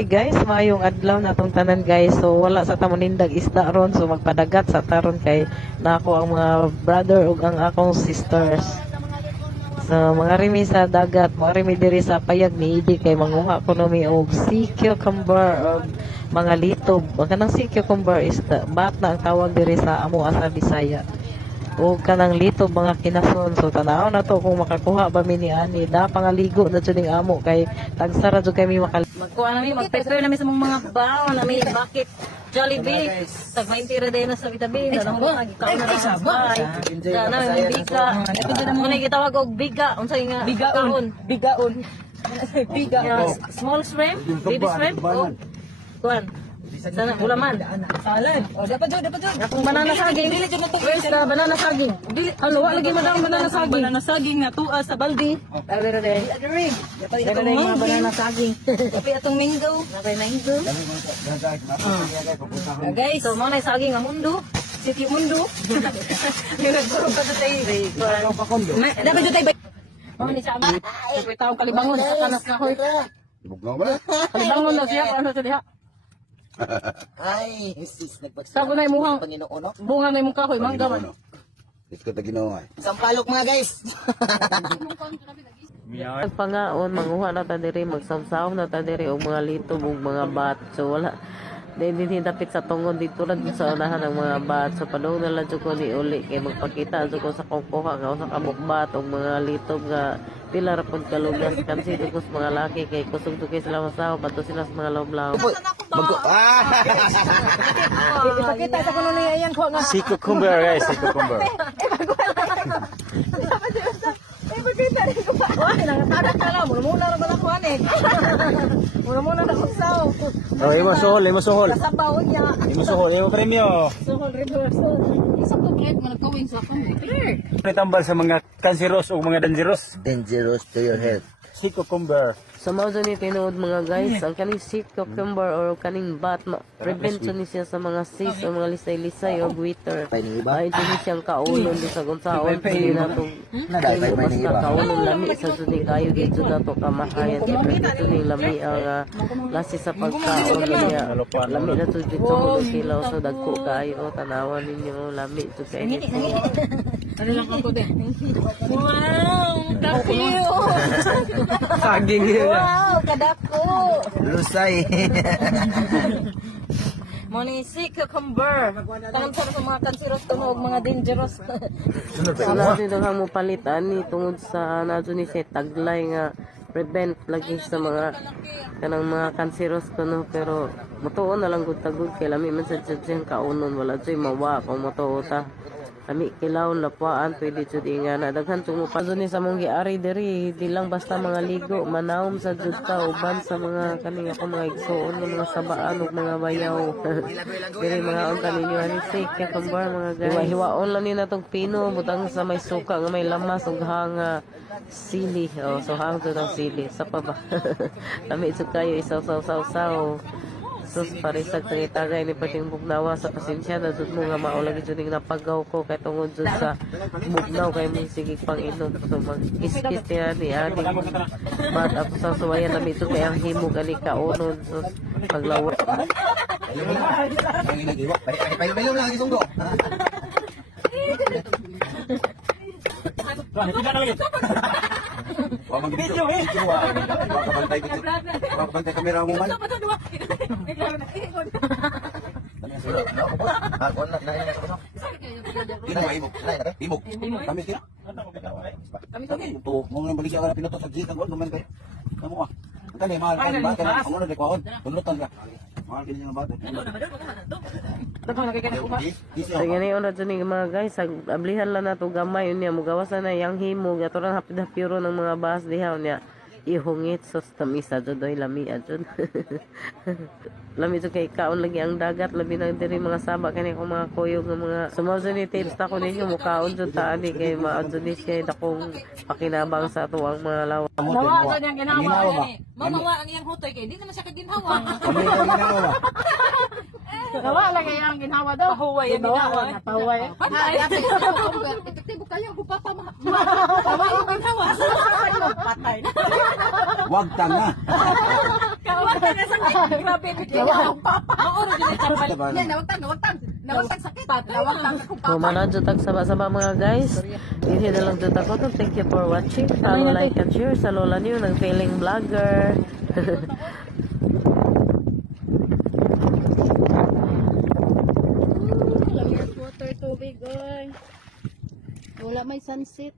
Hi guys, mayong adlaw na tong tanan guys. So wala sa tamonindag isda ron, so magpadagat sa taron kay nako ang mga brother ug ang akong sisters. So mga rimi sa dagat, mga rimi diri sa payag ni Idi kay manguha ko nami og sea cucumber og mga litob. Kanang sea cucumber is bat na ang tawag diri sa amo sa Bisaya. O kanang litob mga kinason, so tanaw na to kung makakuha ba mi ni ani da pangaligo na jud ning amo kay tagsara jud kami Magkuha namin, mag-prepare namin sa mga baon namin, bucket, Jollibee, tag 20 ra din na sa vitamin, na lang ikaw na lang sabay. Na namin biga. Muna gitawag og biga, unsay nga bigaon. Biga. Small shrimp, baby shrimp, o kuan. Sana ulaman. Salad. O, dapat jud. Akong banana saging. Where's the banana saging? Ano, wala lagi madang banana saging. Banana saging na tuas sa baldi. Pero de. Dapat itong mga banana saging. Dapat itong mango. Dapat mango. Guys, so mga saging ang mundo. City mundo. Yung nagpuro pa sa tayo. Dapat jud tayo. Mga ni saging. Dapat taong kalibangon sa kanas na hoy. Kalibangon na siya para sa diha. Ay, sis, Sago na imuhang Panginoon, no? bunga na imong kahoy, mangga man. Isko ta Ginoo ay. Sampalok mga guys. Pagpangaon manguha na ta diri magsamsaw na ta diri og mga litob ug mga bat. So wala din dapit sa tungod dito lang sa unahan ng mga bat. So padung na lang jud ko ni uli kay magpakita jud ko sa kukuha nga sa kabukbat og mga litob nga pila ra pud kalugas kansi ko sa mga laki kay kusog to kay sila masaw bato sila sa mga lawlaw. Ipakita sa kuno ni ayan ko nga. Si cucumber guys, si cucumber. Ipakita ni ko pa. Wala nang tada tala mo muna ra bala ko ani. Muna na kusaw. Oh, imo suhol. Sa baon niya. Imo suhol, imo premyo. Suhol reverse. Isa to bread man nagkawin sa akong. Tambal sa mga cancerous o mga dangerous. Dangerous to your health. Si cucumber. So mao ni tinuod mga guys, ang kaning sea cucumber or kaning bat prevent ni siya sa mga cysts o mga lisay-lisay o goiter. Ay dili siyang kaulon di sa gunsaon pili na to. Mas kaulon lami sa sudi kayo dito na to kamahayan kay dito ning lami ang lasi sa pagkaon niya. Lami na to dito mo kilaw so dagko kayo tanawan ninyo lami to kay dito. Ano lang ako din. Wow, kakio. Saging niya. Wow, kadako. Lusay. Money sea cucumber. Tungod sa mga cancerous tunog, mga dangerous. Wala din daw mo palitan ni tungod sa nadto ni siya taglay nga prevent lagi sa mga kanang mga cancerous kuno pero motuon na lang gud tagud kay lami man sa siyang kaunon wala jay mawa kung motuo ta. Kami kilawon lapuan pwede jud nga na daghan tumo pa ni sa mong giari diri di lang basta mga ligo manawom sa jud ta uban sa mga kani ako mga igsoon ng mga sabaan ug mga bayaw diri mga on kaninyo ani sick cucumber mga guys hiwaon lang ni natong pino butang sa may suka nga may lamas ug hanga sili so hang jud ang sili sa pa ba kami jud kayo isaw-saw sus parisag tagay ni pating bugnawa sa pasensya na jud mo nga mao lagi jud ning napagaw ko kay tungod jud sa bugnaw kay mo sige pang inom so mag iskis niya ni ani but up sa suwayan na mito kay ang himo gali kaunon so paglawa Pailom lang gisunggo. Video eh. Bantay kamera mo man. Imog. Kami kira. Kami to. Mo nang baligya ka pinuto sa gikan wala man kay. Kamo ah. Kani mahal ka ba? Amo na dekwaon. Tulutan ka. Mahal kini nga bata. so gani ona jud ning mga guys ablihan lang nato gamay unya mugawas na yang himo gatoran hapid-hapiro ng mga bahas diha unya ihungit sos tamisa jud oy lami jud lami jud kay kaon lagi ang dagat labi na diri mga saba kani ko mga kuyog nga mga sumaw jud ni tips ta ko ninyo mukaon jud ta ani kay maadto ni siya dakong pakinabang sa ato ang mga lawa. Nawa jud yang ginawa ani. Mamawa ang iyang hutoy kay di naman siya kaginhawa. Nawa lang ang ginhawa daw. Pahuway ang ginawa. Pahuway. Epektibo kayo gupata ma. Nawa ang ginawa. Patay. Wag tanga. Grabe, mauro din ang karbal. Diba? Nawagtang sakit. Nawagtang Kumana jutag sama-sama mga guys. Hindi na lang jutak ko. Thank you for watching. Follow, like, and share sa lola niyo ng failing vlogger. Lamig water tubig oy. Wala may sunset.